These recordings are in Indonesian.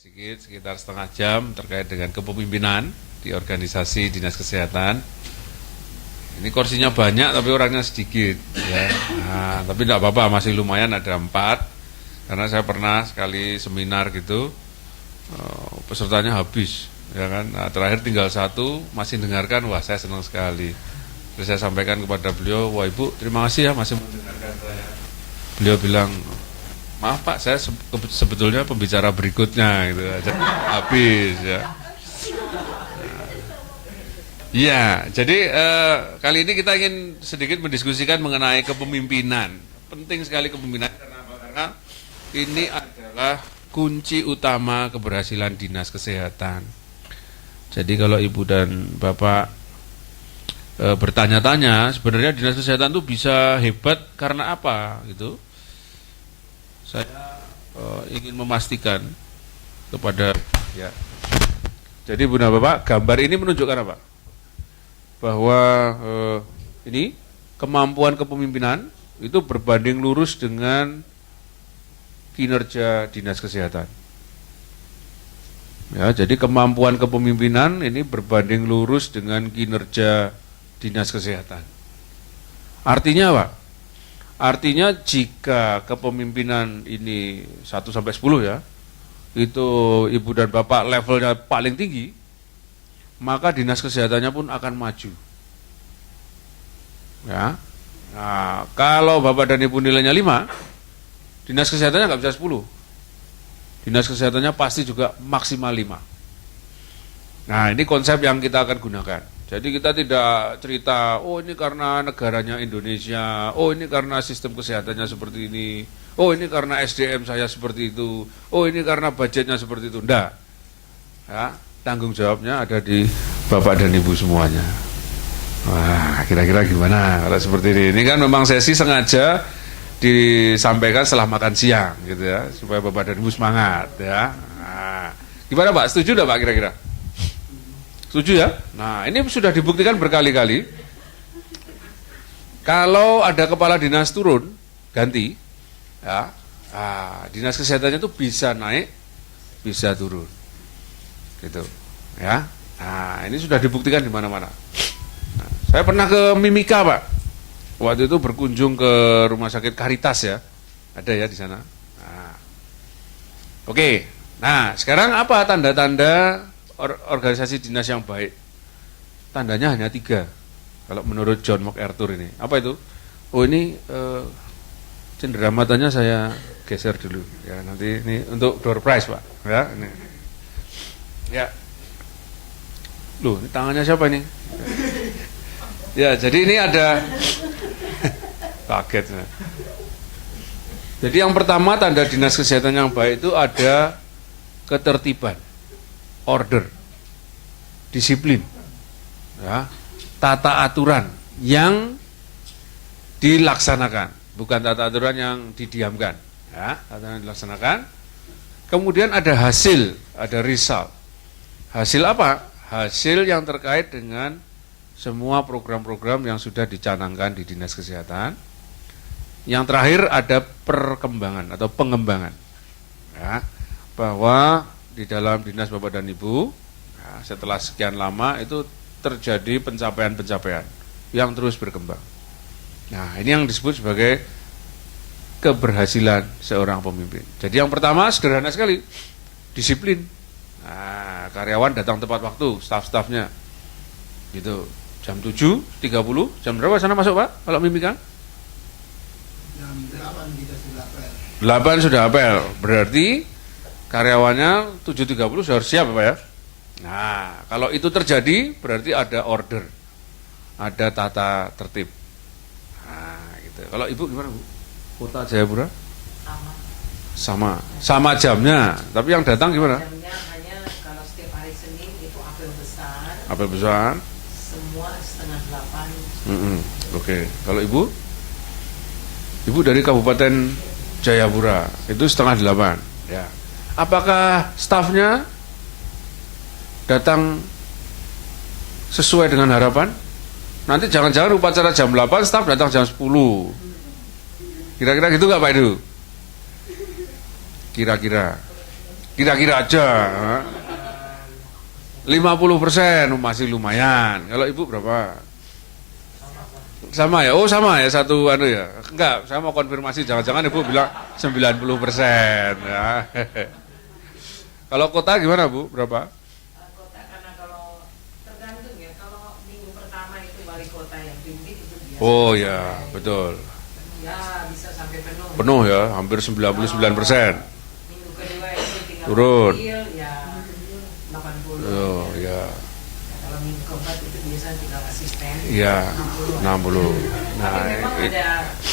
sedikit sekitar setengah jam terkait dengan kepemimpinan di organisasi Dinas Kesehatan. Ini kursinya banyak tapi orangnya sedikit ya. Nah, tapi tidak apa-apa, masih lumayan ada 4. Karena saya pernah sekali seminar gitu, pesertanya habis ya kan. Nah, terakhir tinggal 1 masih dengarkan, wah saya senang sekali. Terus saya sampaikan kepada beliau, wah Ibu terima kasih ya masih mendengarkan saya. Beliau bilang, maaf Pak, saya sebetulnya pembicara berikutnya gitu aja. Habis ya. Ya, jadi kali ini kita ingin sedikit mendiskusikan mengenai kepemimpinan. Penting sekali kepemimpinan karena apa? Karena ini adalah kunci utama keberhasilan Dinas Kesehatan. Jadi kalau Ibu dan Bapak bertanya-tanya, sebenarnya Dinas Kesehatan itu bisa hebat karena apa gitu? Saya ingin memastikan kepada ya. Jadi Bunda Bapak, gambar ini menunjukkan apa? Bahwa ini kemampuan kepemimpinan itu berbanding lurus dengan kinerja Dinas Kesehatan. Ya, jadi kemampuan kepemimpinan ini berbanding lurus dengan kinerja Dinas Kesehatan. Artinya apa? Artinya jika kepemimpinan ini 1 sampai 10 ya, itu Ibu dan Bapak levelnya paling tinggi, maka Dinas Kesehatannya pun akan maju. Ya. Nah, kalau Bapak dan Ibu nilainya 5, Dinas Kesehatannya nggak bisa 10. Dinas Kesehatannya pasti juga maksimal 5. Nah, ini konsep yang kita akan gunakan. Jadi kita tidak cerita, oh ini karena negaranya Indonesia, oh ini karena sistem kesehatannya seperti ini, oh ini karena SDM saya seperti itu, oh ini karena budgetnya seperti itu. Enggak. Ya, tanggung jawabnya ada di Bapak dan Ibu semuanya. Wah, kira-kira gimana kalau seperti ini? Ini kan memang sesi sengaja disampaikan setelah makan siang gitu ya, supaya Bapak dan Ibu semangat ya. Nah, gimana Pak? Setuju enggak Pak kira-kira? Setuju ya? Nah, ini sudah dibuktikan berkali-kali. Kalau ada kepala dinas turun, ganti, ya, dinas kesehatannya itu bisa naik, bisa turun, gitu, ya. Nah, ini sudah dibuktikan di mana-mana. Nah, saya pernah ke Mimika Pak, waktu itu berkunjung ke Rumah Sakit Caritas ya, ada ya di sana. Nah, oke, nah sekarang apa tanda-tanda organisasi dinas yang baik? Tandanya hanya 3 kalau menurut John MacArthur ini. Apa itu? Oh ini cendera matanya saya geser dulu ya, nanti ini untuk door prize Pak ya, ini ya. Loh, ini tangannya siapa ini? Ya, jadi ini ada kaget ya. Jadi yang pertama tanda dinas kesehatan yang baik itu ada ketertiban, order, disiplin, ya, tata aturan yang dilaksanakan, bukan tata aturan yang didiamkan, ya, tata aturan yang dilaksanakan. Kemudian ada hasil, ada result. Hasil apa? Hasil yang terkait dengan semua program-program yang sudah dicanangkan di Dinas Kesehatan. Yang terakhir ada perkembangan atau pengembangan, ya, bahwa di dalam dinas Bapak dan Ibu, ya, setelah sekian lama itu terjadi pencapaian-pencapaian yang terus berkembang. Nah, ini yang disebut sebagai keberhasilan seorang pemimpin. Jadi yang pertama sederhana sekali, disiplin. Nah, karyawan datang tepat waktu, staf-stafnya, gitu. Jam 7.30, jam berapa sana masuk Pak? Kalau Mimika? Jam 8 kita sudah apel. 8 sudah apel, berarti karyawannya 7.30 sudah harus siap Pak ya. Nah, kalau itu terjadi berarti ada order, ada tata tertib. Nah, gitu. Kalau Ibu gimana Bu? Kota Jayapura? Sama jamnya, tapi yang datang gimana? Jamnya hanya kalau setiap hari Senin itu apel besar. Apel besar. Semua setengah 8. Oke. Kalau Ibu? Ibu dari Kabupaten Jayapura, itu setengah 8. Ya. Apakah stafnya datang sesuai dengan harapan? Nanti jangan-jangan upacara jam 8, staf datang jam 10. Kira-kira gitu nggak Pak Edu? Kira-kira. Kira-kira aja. 50% masih lumayan. Kalau ibu berapa? Sama ya? Oh sama ya, satu anu ya? Enggak, saya mau konfirmasi, jangan-jangan ibu bilang 90% ya. Kalau kota gimana Bu? Berapa? Kota karena kalau tergantung ya, kalau minggu pertama itu wali kota yang pimpin itu biasa. Oh ya, betul. Ya bisa sampai penuh. Penuh ya, hampir 99%. Minggu kedua itu tinggal Turun. panggil, ya 80. Oh ya. Kalau minggu keempat itu biasanya tinggal asisten. Iya, 60. 60. Nah, Tapi memang ada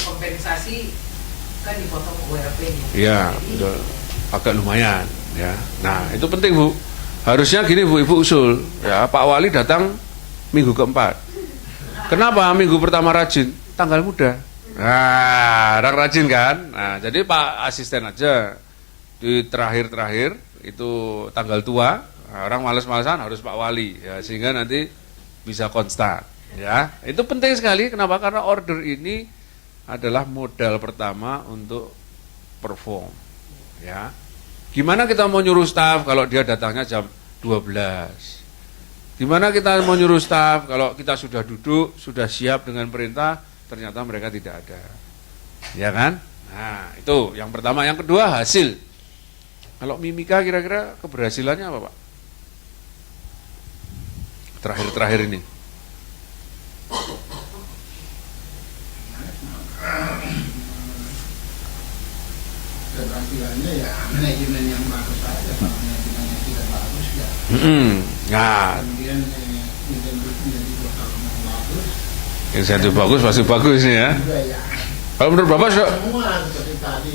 kompensasi kan dipotong URP-nya. iya, betul. Agak lumayan ya. Nah, itu penting Bu. Harusnya gini Bu, Ibu usul ya, Pak Wali datang minggu keempat. Kenapa minggu pertama rajin? Tanggal muda. Nah, orang rajin kan? Nah, jadi Pak asisten aja di terakhir-terakhir itu tanggal tua. Nah, orang males-malesan harus Pak Wali ya, sehingga nanti bisa konstan ya. Itu penting sekali. Kenapa? Karena order ini adalah modal pertama untuk perform ya. Gimana kita mau nyuruh staff kalau dia datangnya jam 12? Gimana kita mau nyuruh staff kalau kita sudah duduk, sudah siap dengan perintah, ternyata mereka tidak ada. Ya kan? Nah, itu yang pertama. Yang kedua, hasil. Kalau Mimika kira-kira keberhasilannya apa, Pak? Terakhir-terakhir ini. Keberhasilannya ya manajemen yang bagus saja. Kalau manajemennya tidak bagus ya. Nah, Kemudian menjadi dokter yang bagus. insentif bagus pasti bagus nih ya. Juga ya. Kalau menurut Bapak, Semua seperti tadi.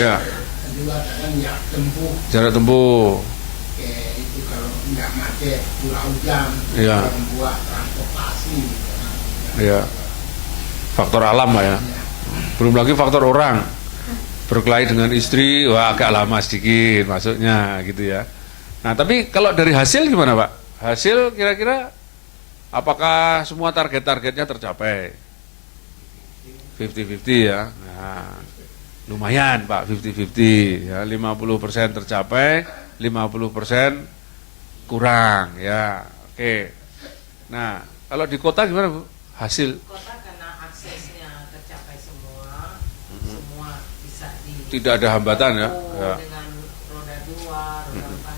ya, Dan juga kadang ya tempuh. jarak tempuh. Kayak itu kalau nggak macet curah hujan. Iya. Membuat transportasi. Gitu, kan. Ya. Faktor alam Pak ya. Ya. Belum lagi faktor orang. Berkelahi dengan istri, wah agak lama sedikit masuknya gitu ya. Nah, tapi kalau dari hasil gimana Pak? Hasil kira-kira apakah semua target-targetnya tercapai? 50-50 ya. Nah, lumayan Pak, 50-50 ya. 50% tercapai, 50% kurang ya. Oke. Nah, kalau di kota gimana Bu? Hasil Kota karena aksesnya tercapai semua, semua bisa di tidak ada hambatan ya. Ya. dengan roda 2, roda 4.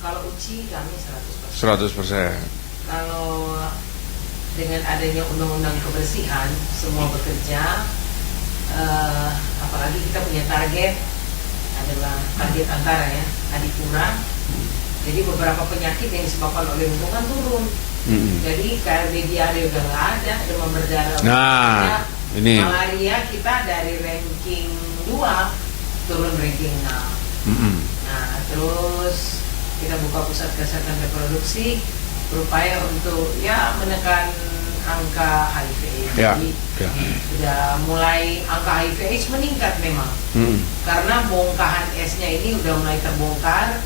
Kalau uji kami 100%. 100%. Kalau dengan adanya undang-undang kebersihan semua bekerja, apalagi kita punya target adalah target antara ya adipura. Jadi beberapa penyakit yang disebabkan oleh lingkungan turun. Jadi karena diare udah nggak ada, demam berdarah udah Nah, nggak ada. ini. Malaria kita dari ranking 2 turun ranking 6. Nah, terus kita buka pusat kesehatan reproduksi berupaya untuk ya menekan angka HIV. Ya, Jadi ya. sudah mulai angka HIV/AIDS meningkat memang. Karena bongkahan esnya ini udah mulai terbongkar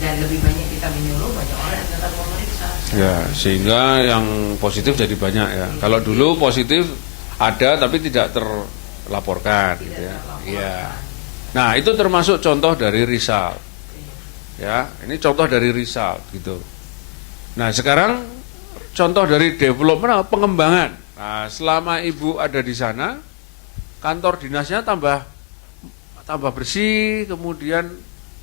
dan lebih banyak kita menyuruh banyak orang yang tetap memeriksa. Ya, sehingga yang positif jadi banyak ya. Kalau dulu positif ada tapi tidak terlaporkan Tidak gitu ya. terlaporkan. Iya. Nah, itu termasuk contoh dari result. Ya, ini contoh dari result gitu. Nah, sekarang contoh dari development pengembangan. Nah, selama Ibu ada di sana, kantor dinasnya tambah bersih, kemudian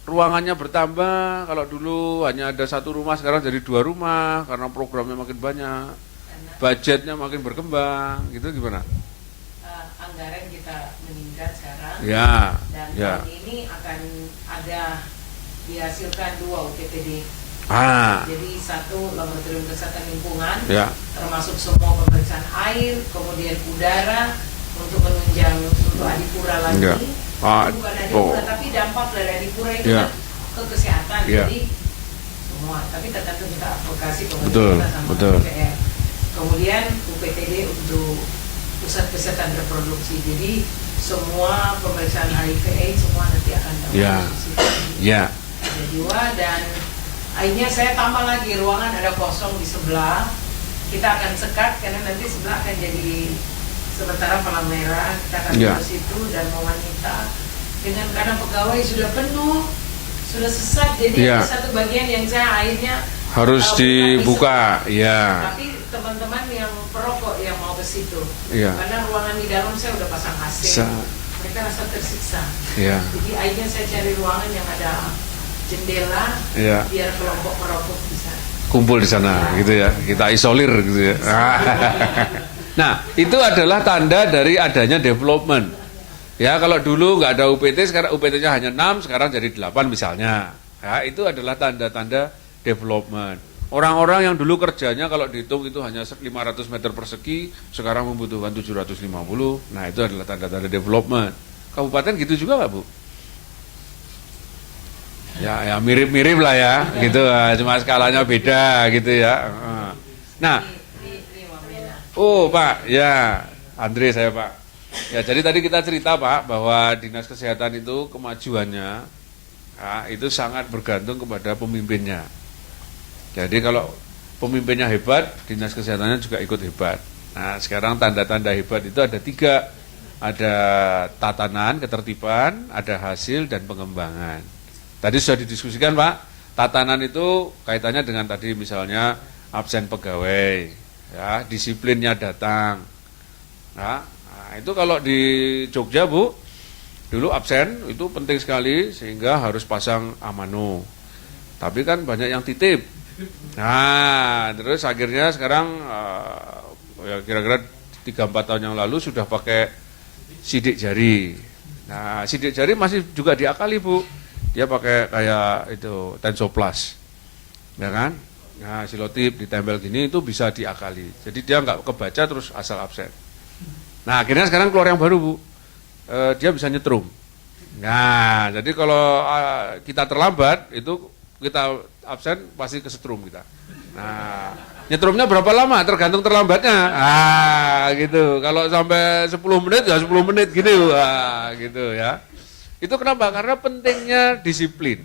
ruangannya bertambah. Kalau dulu hanya ada satu rumah, sekarang jadi 2 rumah karena programnya makin banyak, Karena budgetnya makin berkembang. Gitu gimana? anggaran kita meningkat sekarang. Ya, Dan ya. tahun ini akan ada dihasilkan 2 UPTD. Jadi Jadi 1 laboratorium kesehatan lingkungan, ya, termasuk semua pemeriksaan air, kemudian udara untuk menunjang untuk adipura lagi. Ya. Itu bukan adipura, tapi dampak dari adipura itu Ya. kan ke kesehatan. Ya. Jadi semua, tapi tergantung kita advokasi Betul, pemerintah sama betul. DPR. Kemudian UPTD untuk pusat kesehatan reproduksi. Jadi semua pemeriksaan HIV/AIDS semua nanti akan Ya. termasuk di situ. ya, Ada 2 dan akhirnya saya tambah lagi ruangan ada kosong di sebelah. Kita akan sekat karena nanti sebelah akan jadi sementara palang merah. Kita akan Ya. ke situ dan mau wanita dengan karena pegawai sudah penuh sudah sesat, jadi Iya. ada satu bagian yang saya akhirnya Harus dibuka, ya. Tapi teman-teman yang perokok yang mau ke situ, Iya. karena ruangan di dalam saya udah pasang AC, mereka rasa tersiksa. Ya. Jadi akhirnya saya cari ruangan yang ada jendela, Iya. biar kelompok perokok bisa. Kumpul di sana, gitu ya. Kita isolir, gitu ya. Nah, itu adalah tanda dari adanya development. Ya, kalau dulu nggak ada UPT, sekarang UPT-nya hanya 6, sekarang jadi 8 misalnya. Ya, itu adalah tanda-tanda development. Orang-orang yang dulu kerjanya kalau dihitung itu hanya 500 meter persegi, sekarang membutuhkan 750. Nah, itu adalah tanda-tanda development. Kabupaten gitu juga nggak, Bu? Ya mirip-mirip lah ya, gitu. Cuma skalanya beda, gitu ya. Nah, Ini Wamena. oh Pak, ya, Andre saya Pak. Ya, jadi tadi kita cerita Pak bahwa dinas kesehatan itu kemajuannya itu sangat bergantung kepada pemimpinnya. Jadi kalau pemimpinnya hebat, dinas kesehatannya juga ikut hebat. Nah, sekarang tanda-tanda hebat itu ada 3. Ada tatanan, ketertiban, ada hasil, dan pengembangan. Tadi sudah didiskusikan Pak, tatanan itu kaitannya dengan tadi misalnya absen pegawai, ya, disiplinnya datang. Nah, itu kalau di Jogja Bu, dulu absen itu penting sekali sehingga harus pasang amano. Tapi kan banyak yang titip. Nah, terus akhirnya sekarang ya kira-kira 3-4 tahun yang lalu sudah pakai sidik jari. Nah, sidik jari masih juga diakali Bu. Dia pakai kayak itu Tensoplas, ya kan? Nah, silotip ditempel gini itu bisa diakali. Jadi dia nggak kebaca terus asal absen. Nah, akhirnya sekarang keluar yang baru Bu. Dia bisa nyetrum. Nah, jadi kalau kita terlambat itu kita absen pasti kesetrum kita. Nah, nyetrumnya berapa lama tergantung terlambatnya. Gitu. Kalau sampai 10 menit ya 10 menit gitu. Gitu ya. Itu kenapa? Karena pentingnya disiplin.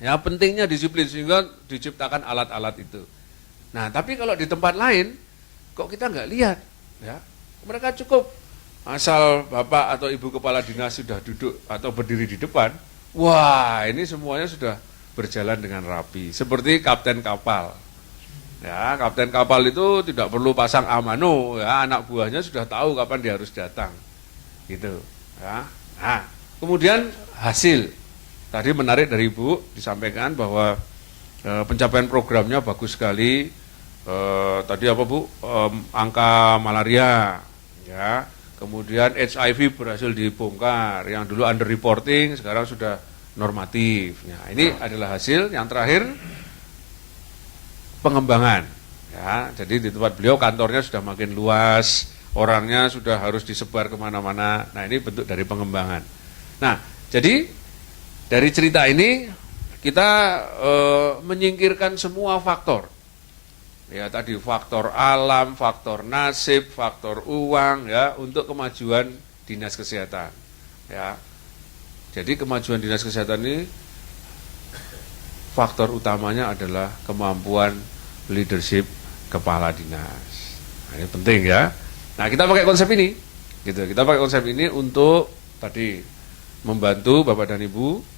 Ya, pentingnya disiplin sehingga diciptakan alat-alat itu. Nah, tapi kalau di tempat lain kok kita nggak lihat, ya. Mereka cukup asal Bapak atau Ibu Kepala Dinas sudah duduk atau berdiri di depan, wah, ini semuanya sudah berjalan dengan rapi. Seperti kapten kapal. Ya, kapten kapal itu tidak perlu pasang amano, ya, anak buahnya sudah tahu kapan dia harus datang. Gitu, ya. Nah, kemudian hasil. Tadi menarik dari Ibu disampaikan bahwa pencapaian programnya bagus sekali. Tadi apa Bu? Angka malaria, ya. Kemudian HIV berhasil dibongkar. Yang dulu under reporting sekarang sudah normatif. Nah, ini adalah hasil. Yang terakhir pengembangan. Ya, jadi di tempat beliau kantornya sudah makin luas, orangnya sudah harus disebar kemana-mana. Nah, ini bentuk dari pengembangan. Nah, jadi dari cerita ini kita menyingkirkan semua faktor. Ya, tadi faktor alam, faktor nasib, faktor uang, ya, untuk kemajuan dinas kesehatan. Ya, jadi kemajuan dinas kesehatan ini faktor utamanya adalah kemampuan leadership kepala dinas. Nah, ini penting ya. Nah, kita pakai konsep ini, gitu. Kita pakai konsep ini untuk tadi membantu Bapak dan Ibu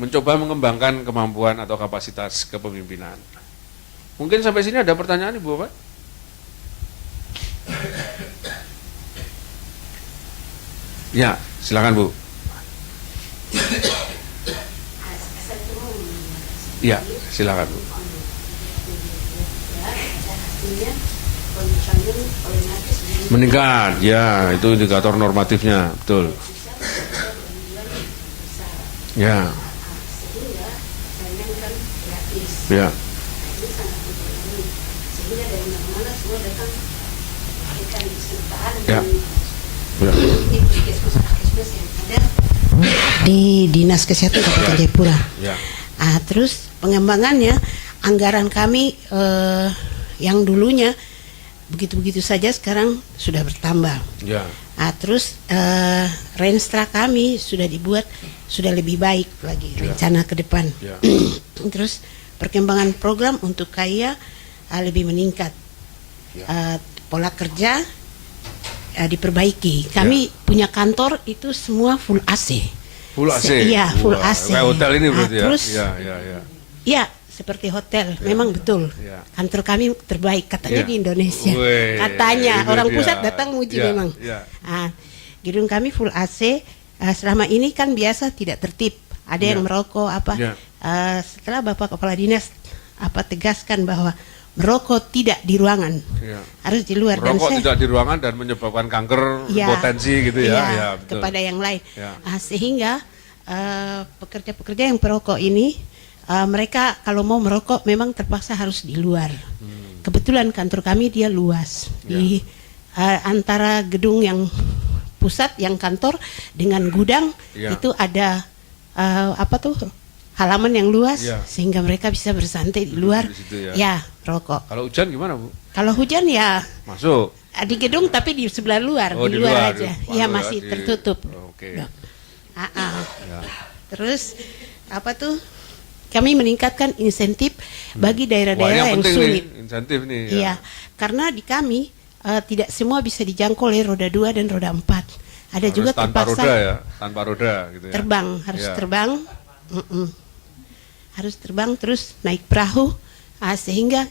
mencoba mengembangkan kemampuan atau kapasitas kepemimpinan. Mungkin sampai sini ada pertanyaan Ibu Bapak? Ya, silakan Bu. Ya, silakan Bu. Meningkat, ya, itu indikator normatifnya, betul. Ya. Ya. Ya. Ya. Di Dinas Kesehatan Kabupaten Jayapura. Ya. Terus pengembangannya anggaran kami yang dulunya begitu-begitu saja sekarang sudah bertambah. Ya. Terus renstra kami sudah dibuat sudah lebih baik lagi rencana ke depan. Ya. Terus perkembangan program untuk kaya lebih meningkat. Pola kerja diperbaiki. Kami punya kantor itu semua full AC. Full AC. Iya, full Wah, AC. kayak hotel ini Nah, berarti ya. terus Iya, iya, iya. ya seperti hotel, memang betul. Ya. Kantor kami terbaik katanya Ya. di Indonesia. Weh, Katanya itu orang dia. pusat datang muji Ya, memang. ya. Ah, gedung kami full AC. Selama ini kan biasa tidak tertib. Ada yang Ya. merokok apa. Ya. Setelah Bapak Kepala Dinas tegaskan bahwa merokok tidak di ruangan, Ya. harus di luar. Merokok Dan saya tidak di ruangan dan menyebabkan kanker Ya, potensi gitu ya. iya, Ya, betul. kepada yang lain. Ya. Sehingga pekerja-pekerja yang perokok ini mereka kalau mau merokok memang terpaksa harus di luar. Kebetulan kantor kami dia luas di antara gedung yang pusat yang kantor dengan gudang Ya. itu ada halaman yang luas Ya. sehingga mereka bisa bersantai di luar. Di situ ya. Ya, rokok. Kalau hujan gimana, Bu? Kalau hujan ya Masuk. di gedung tapi di sebelah luar, Oh, di di luar luar, aja. di- Ya di- masih di- tertutup. Oke. Ya. Ya. Terus kami meningkatkan insentif bagi Wah, daerah-daerah yang penting sulit. nih, insentif nih. ya. Iya, karena di kami tidak semua bisa dijangkau oleh roda 2 dan roda 4. Ada Harus juga tanpa terpaksa roda ya, tanpa roda gitu ya. terbang, harus Ya. terbang. Harus terbang terus naik perahu sehingga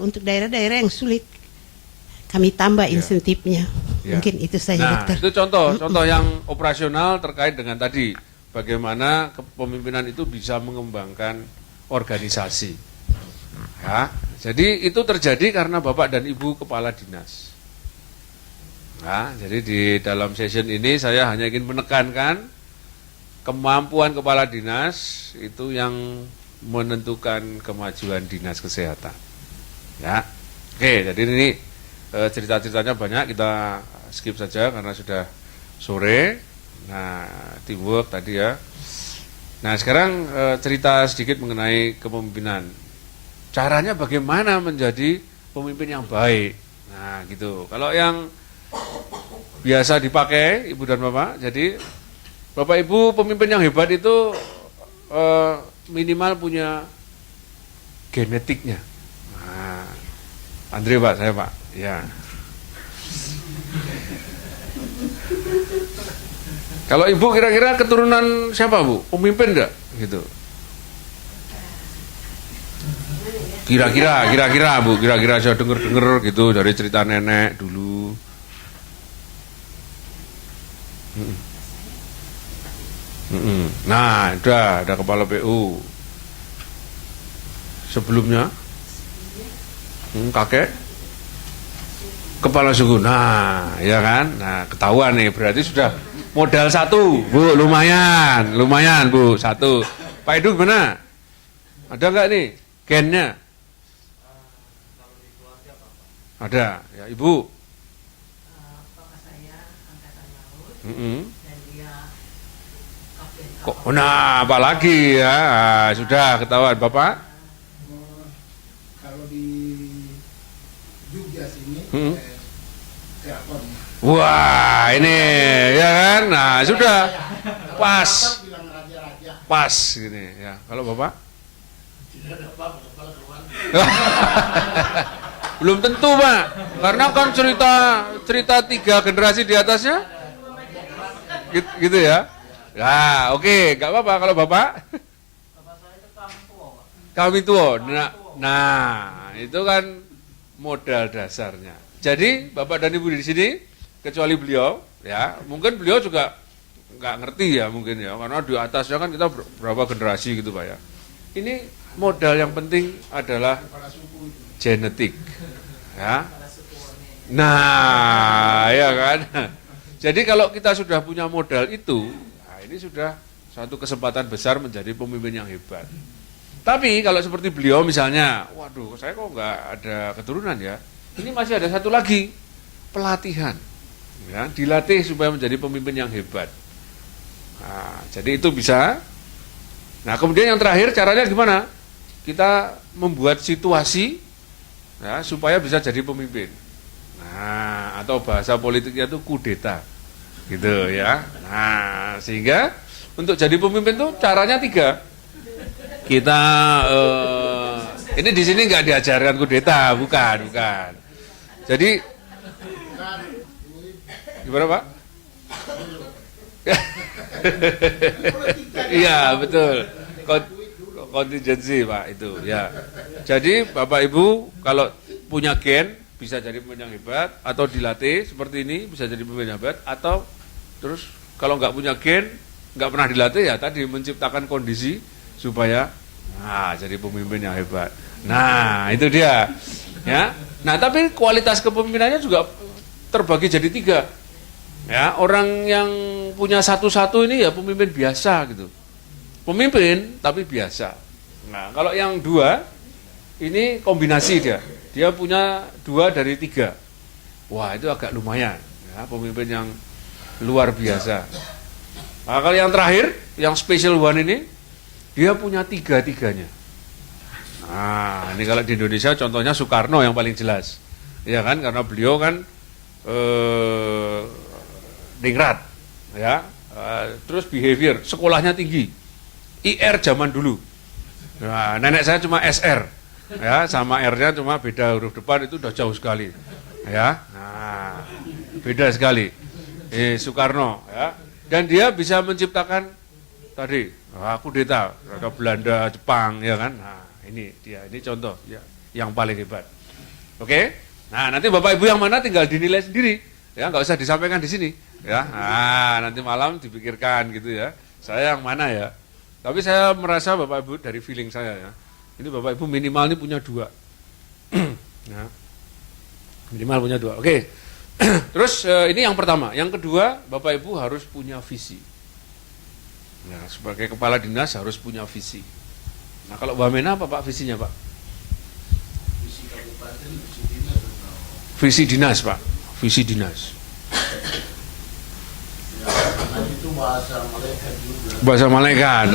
untuk daerah-daerah yang sulit kami tambah Ya. insentifnya. Ya. Mungkin itu saja, Nah, dokter. itu contoh yang operasional terkait dengan tadi bagaimana kepemimpinan itu bisa mengembangkan organisasi. Ya, jadi itu terjadi karena Bapak dan Ibu Kepala Dinas. Nah, jadi di dalam session ini saya hanya ingin menekankan kemampuan Kepala Dinas itu yang menentukan kemajuan Dinas Kesehatan. Ya, oke, jadi ini cerita-ceritanya banyak, kita skip saja karena sudah sore. Nah, teamwork tadi ya. Nah, sekarang cerita sedikit mengenai kepemimpinan. Caranya bagaimana menjadi pemimpin yang baik. Nah, gitu. Kalau yang biasa dipakai Ibu dan Bapak, jadi Bapak Ibu pemimpin yang hebat itu minimal punya genetiknya. Nah, Andre Pak, saya Pak. Ya. Kalau Ibu kira-kira keturunan siapa, Bu? Pemimpin enggak? Gitu. Kira-kira Bu, kira-kira saya denger gitu dari cerita nenek dulu. Nah, ada kepala PU. Sebelumnya kakek kepala suku. Nah, ya kan? Nah, ketahuan nih, berarti sudah modal 1, Bu, lumayan Bu, 1. Pak Edu gimana? Ada nggak nih gennya? Ada, ya Ibu. Bapak saya angkatan laut dan dia kapten Kok, nah, apalagi ya, sudah ketahuan Bapak. Kalau di Jogja sini, teater. Wah, ini ya kan? Nah, sudah pas, Bilang raja-raja. pas gini ya. Kalau Bapak? Tidak ada apa-apa, kepala keluar. Belum tentu, Pak. Karena kan cerita 3 generasi di atasnya. Gitu ya. Nah, oke, nggak apa-apa kalau Bapak. Kami tua. Nah, itu kan modal dasarnya. Jadi, Bapak dan Ibu di sini, kecuali beliau, ya, mungkin beliau juga nggak ngerti ya mungkin ya, karena di atasnya kan kita berapa generasi gitu, Pak ya. Ini modal yang penting adalah genetik. Ya. Nah, ya kan. Jadi kalau kita sudah punya modal itu, nah ini sudah suatu kesempatan besar menjadi pemimpin yang hebat. Tapi kalau seperti beliau misalnya, waduh, saya kok nggak ada keturunan ya. Ini masih ada satu lagi, pelatihan. Ya, dilatih supaya menjadi pemimpin yang hebat. Nah, jadi itu bisa. Nah, kemudian yang terakhir caranya gimana? Kita membuat situasi ya, supaya bisa jadi pemimpin. Nah, atau bahasa politiknya itu kudeta, gitu ya. Nah, sehingga untuk jadi pemimpin itu caranya 3. Kita ini di sini nggak diajarkan kudeta, bukan. Jadi gimana Pak? Iya, betul. Kontingensi, Pak, itu ya. Jadi Bapak Ibu kalau punya gen bisa jadi pemimpin yang hebat, atau dilatih seperti ini bisa jadi pemimpin yang hebat, atau terus kalau nggak punya gen, nggak pernah dilatih ya tadi menciptakan kondisi supaya jadi pemimpin yang hebat. Nah, itu dia. Ya. Nah, tapi kualitas kepemimpinannya juga terbagi jadi 3. Ya, orang yang punya satu-satu ini ya pemimpin biasa gitu. Pemimpin tapi biasa. Nah, kalau yang 2 ini kombinasi dia. Dia punya 2 dari 3. Wah, itu agak lumayan. Ya, pemimpin yang luar biasa. Nah, kalau yang terakhir, yang special one ini, dia punya 3-tiganya. Nah, ini kalau di Indonesia contohnya Soekarno yang paling jelas. Ya kan, karena beliau kan ningrat, ya, terus behavior, sekolahnya tinggi, IR zaman dulu. Nah, nenek saya cuma SR, ya, sama R-nya cuma beda huruf depan itu udah jauh sekali, ya, nah, beda sekali. Soekarno, ya, dan dia bisa menciptakan tadi, kudeta, ada Belanda, Jepang, ya kan, nah, ini dia, ini contoh, ya, yang paling hebat. Oke, nah nanti Bapak Ibu yang mana tinggal dinilai sendiri, ya, nggak usah disampaikan di sini. Ya, nanti malam dipikirkan gitu ya. Saya yang mana ya? Tapi saya merasa Bapak Ibu dari feeling saya ya. Ini Bapak Ibu minimal ini punya 2. Ya. Minimal punya 2. Oke. Terus ini yang pertama. Yang kedua, Bapak Ibu harus punya visi. Nah, sebagai kepala dinas harus punya visi. Nah, kalau Wamena apa Pak visinya Pak? Visi kabupaten, visi dinas. Visi dinas Pak. Visi dinas. Itu bahasa malaikat juga. Bahasa malaikat.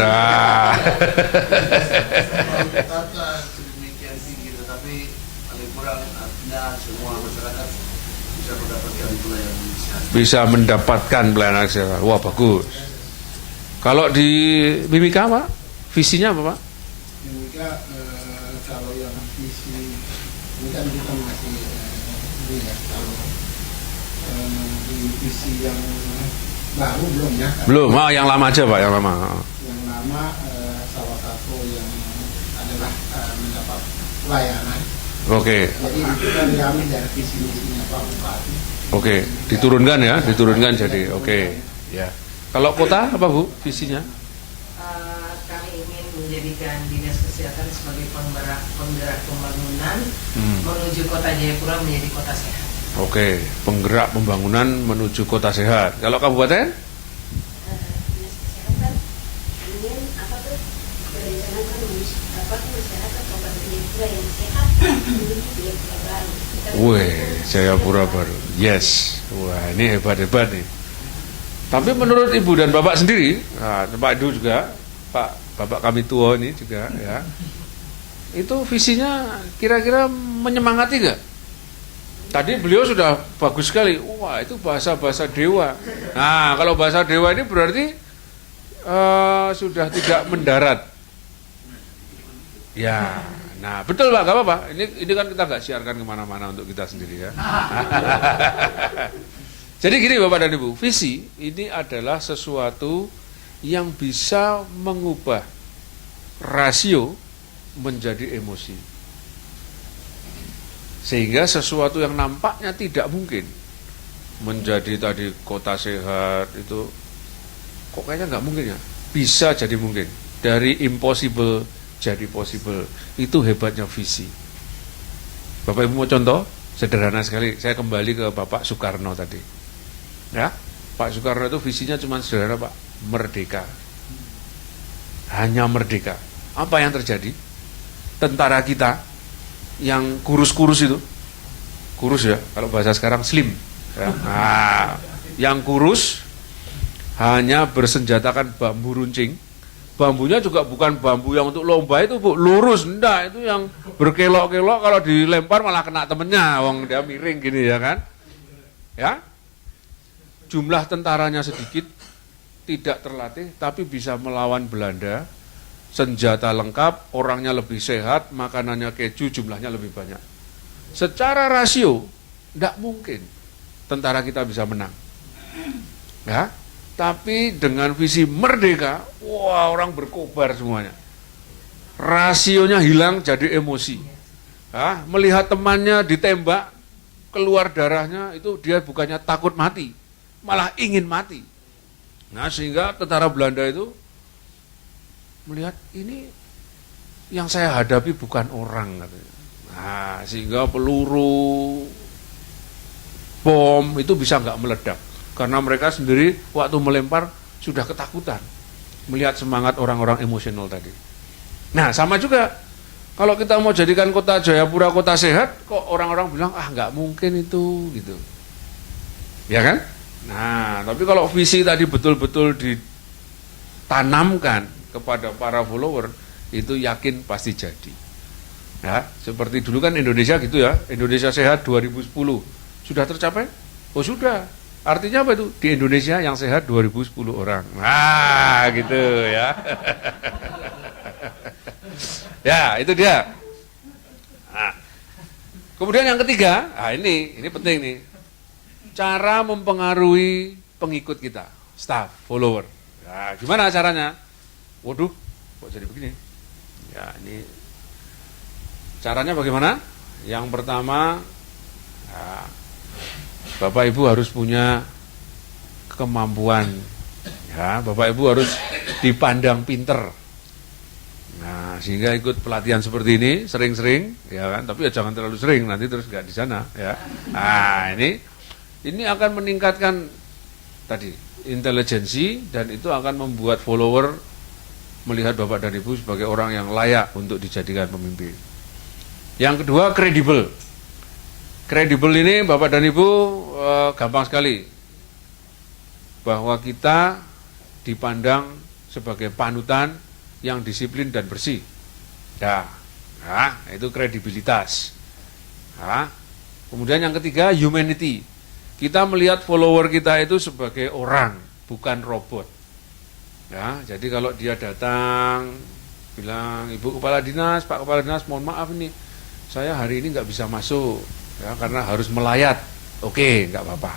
Kata sedemikian tinggi, tetapi paling kurang artinya semua masyarakat bisa mendapatkan pelayanan. Bisa mendapatkan pelayanan kesehatan. Wah, bagus. Kalau di Mimika Pak, visinya apa Pak? Mimika kalau yang visi ini kan kita masih ini ya, kalau di visi yang baru belum ya. Belum, yang lama aja Pak, yang lama. Yang lama salah satu yang adalah mendapat pelayanan. Oke. Jadi itu kan diambil dari visi misinya Pak Bupati. Oke, diturunkan ya, diturunkan jadi. Oke. Ya. Kalau kota apa Bu visinya? Kami ingin menjadikan dinas kesehatan sebagai penggerak pembangunan menuju kota Jayapura menjadi kota sehat. Oke, penggerak pembangunan menuju kota sehat. Kalau kabupaten? Dinas kesehatan ingin apa tuh merencanakan masyarakat kabupaten Jayapura yang sehat menuju Jayapura baru. Wih, Jayapura baru. Yes. Wah, ini hebat-hebat nih. Tapi menurut Ibu dan Bapak sendiri, Pak Edu juga, Bapak kami tua ini juga ya. Itu visinya kira-kira menyemangati nggak? Tadi beliau sudah bagus sekali. Wah, itu bahasa-bahasa dewa. Nah, kalau bahasa dewa ini berarti sudah tidak mendarat. Ya, nah betul Pak, gak apa-apa. Ini kan kita nggak siarkan kemana-mana untuk kita sendiri ya. Jadi gini Bapak dan Ibu, visi ini adalah sesuatu yang bisa mengubah rasio menjadi emosi. Sehingga sesuatu yang nampaknya tidak mungkin menjadi tadi kota sehat itu kok kayaknya nggak mungkin ya, bisa jadi mungkin. Dari impossible jadi possible. Itu hebatnya visi. Bapak Ibu mau contoh sederhana sekali, saya kembali ke Bapak Soekarno tadi ya. Pak Soekarno itu visinya cuma sederhana Pak, merdeka, hanya merdeka. Apa yang terjadi? Tentara kita yang kurus-kurus itu, kurus ya, kalau bahasa sekarang slim ya. Nah, yang kurus hanya bersenjatakan bambu runcing. Bambunya juga bukan bambu yang untuk lomba itu Bu, lurus, enggak, itu yang berkelok-kelok, kalau dilempar malah kena temennya, wong dia miring gini ya kan. Ya. Jumlah tentaranya sedikit, tidak terlatih, tapi bisa melawan Belanda, senjata lengkap, orangnya lebih sehat, makanannya keju, jumlahnya lebih banyak. Secara rasio, tidak mungkin tentara kita bisa menang. Ya, Tapi dengan visi merdeka, wah orang berkobar semuanya. Rasionya hilang jadi emosi. Melihat temannya ditembak, keluar darahnya, itu dia bukannya takut mati, malah ingin mati. Nah sehingga tentara Belanda itu melihat ini yang saya hadapi bukan orang, katanya. Nah sehingga peluru, bom itu bisa nggak meledak. Karena mereka sendiri waktu melempar sudah ketakutan melihat semangat orang-orang emosional tadi. Nah sama juga kalau kita mau jadikan kota Jayapura kota sehat, kok orang-orang bilang nggak mungkin itu gitu, ya kan? Nah tapi kalau visi tadi betul-betul ditanamkan kepada para follower, itu yakin pasti jadi. Ya seperti dulu kan Indonesia gitu ya, Indonesia Sehat 2010 sudah tercapai? Oh sudah. Artinya apa itu? Di Indonesia yang sehat 2010 orang. Nah, gitu ya. Ya, itu dia. Nah, kemudian yang ketiga, ini penting nih. Cara mempengaruhi pengikut kita, staff, follower. Nah, gimana caranya? Waduh, kok jadi begini? Ya, ini caranya bagaimana? Yang pertama, Bapak Ibu harus punya kemampuan, ya, Bapak Ibu harus dipandang pinter. Nah, sehingga ikut pelatihan seperti ini sering-sering, ya kan? Tapi ya jangan terlalu sering, nanti terus nggak di sana, ya. Nah, ini akan meningkatkan tadi intelijensi dan itu akan membuat follower melihat Bapak dan Ibu sebagai orang yang layak untuk dijadikan pemimpin. Yang kedua, kredibel. Kredibel ini Bapak dan Ibu gampang sekali bahwa kita dipandang sebagai panutan yang disiplin dan bersih. Nah, itu kredibilitas. Nah, kemudian yang ketiga, humanity. Kita melihat follower kita itu sebagai orang, bukan robot. Ya, jadi kalau dia datang bilang, Ibu Kepala Dinas, Pak Kepala Dinas, mohon maaf ini, saya hari ini nggak bisa masuk. Ya, karena harus melayat, oke, nggak apa-apa.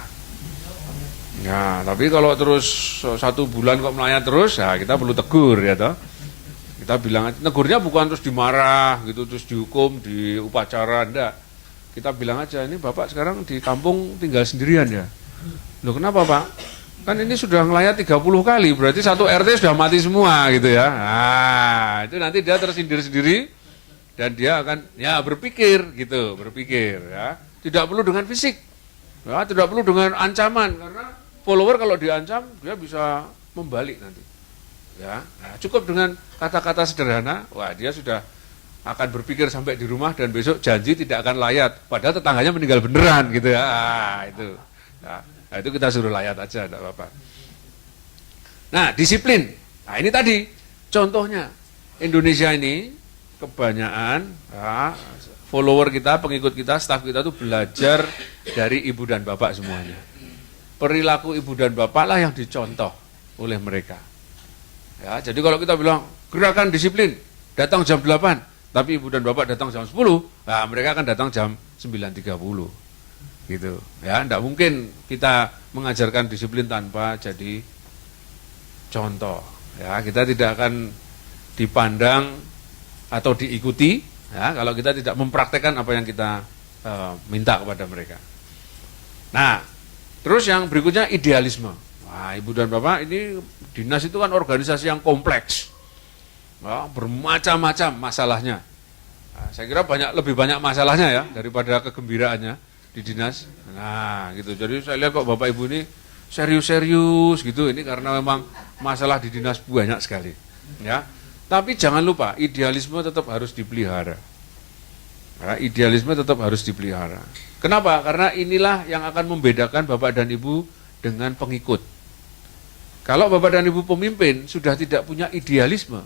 Nah, tapi kalau terus 1 bulan kok melayat terus, ya kita perlu tegur, ya toh. Kita bilang, negurnya bukan terus dimarah, gitu, terus dihukum, diupacara, enggak. Kita bilang aja, ini Bapak sekarang di kampung tinggal sendirian ya. Loh kenapa Pak? Kan ini sudah ngelayat 30 kali, berarti 1 RT sudah mati semua, gitu ya. Nah, itu nanti dia tersindir sendiri. Dan dia akan berpikir gitu, ya. Tidak perlu dengan fisik, ya, tidak perlu dengan ancaman karena follower kalau diancam dia bisa membalik nanti. Ya, nah, cukup dengan kata-kata sederhana, wah dia sudah akan berpikir sampai di rumah dan besok janji tidak akan layat, padahal tetangganya meninggal beneran gitu ya. Itu, nah, itu kita suruh layat aja, tidak apa-apa. Nah disiplin, nah ini tadi contohnya Indonesia ini. Kebanyakan follower kita, pengikut kita, staf kita tuh belajar dari ibu dan bapak semuanya. Perilaku ibu dan bapak lah yang dicontoh oleh mereka. Ya, jadi kalau kita bilang gerakan disiplin, datang jam 8, tapi ibu dan bapak datang jam 10, nah mereka akan datang jam 9.30. Gitu. Ya, enggak mungkin kita mengajarkan disiplin tanpa jadi contoh. Ya, kita tidak akan dipandang atau diikuti ya, kalau kita tidak mempraktekkan apa yang kita minta kepada mereka. Nah, terus yang berikutnya idealisme. Wah, Ibu dan Bapak ini dinas itu kan organisasi yang kompleks, ya, bermacam-macam masalahnya. Nah, saya kira lebih banyak masalahnya ya daripada kegembiraannya di dinas. Nah, gitu. Jadi saya lihat kok Bapak Ibu ini serius-serius gitu. Ini karena memang masalah di dinas banyak sekali. Ya. Tapi jangan lupa, idealisme tetap harus dipelihara. Ya, idealisme tetap harus dipelihara. Kenapa? Karena inilah yang akan membedakan Bapak dan Ibu dengan pengikut. Kalau Bapak dan Ibu pemimpin sudah tidak punya idealisme,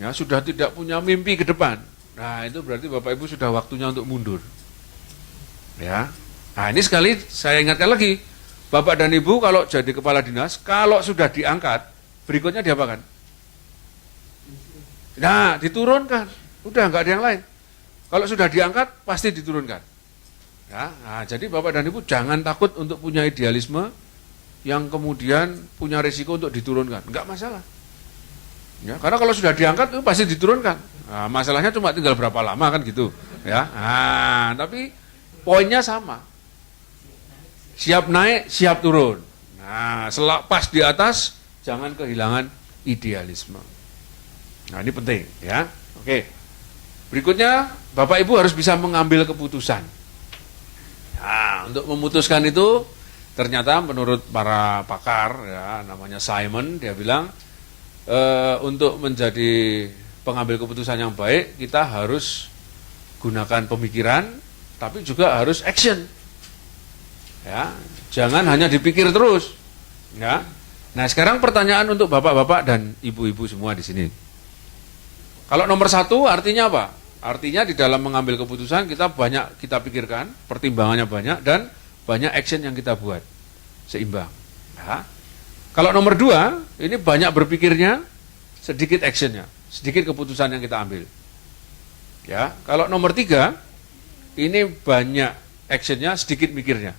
ya, sudah tidak punya mimpi ke depan, nah itu berarti Bapak Ibu sudah waktunya untuk mundur. Ya, nah ini sekali saya ingatkan lagi, Bapak dan Ibu kalau jadi kepala dinas, kalau sudah diangkat, berikutnya diapakan? Nah, diturunkan. Udah nggak ada yang lain. Kalau sudah diangkat, pasti diturunkan. Ya, nah, jadi Bapak dan Ibu jangan takut untuk punya idealisme yang kemudian punya risiko untuk diturunkan? Enggak masalah. Ya, karena kalau sudah diangkat itu pasti diturunkan. Nah, masalahnya cuma tinggal berapa lama kan gitu. Ya, tapi poinnya sama. Siap naik, siap turun. Nah, pas di atas, jangan kehilangan idealisme. Nah, ini penting ya. Oke. Berikutnya, Bapak Ibu harus bisa mengambil keputusan. Nah, untuk memutuskan itu, ternyata menurut para pakar, ya, namanya Simon, dia bilang, untuk menjadi pengambil keputusan yang baik, kita harus gunakan pemikiran, tapi juga harus action. Ya, jangan hanya dipikir terus. Ya. Nah, sekarang pertanyaan untuk bapak-bapak dan ibu-ibu semua di sini. Kalau nomor 1 artinya apa? Artinya di dalam mengambil keputusan kita pikirkan, pertimbangannya banyak dan banyak action yang kita buat seimbang. Ya. Kalau nomor 2 ini banyak berpikirnya, sedikit actionnya, sedikit keputusan yang kita ambil. Ya, kalau nomor 3 ini banyak actionnya, sedikit mikirnya.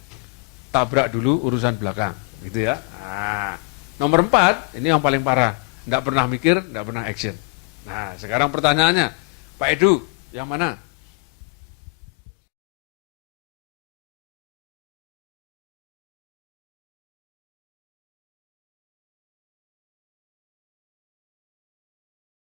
Tabrak dulu urusan belakang, gitu ya. Nah, nomor 4 ini yang paling parah, tidak pernah mikir, tidak pernah action. Nah, sekarang pertanyaannya, Pak Edu, yang mana?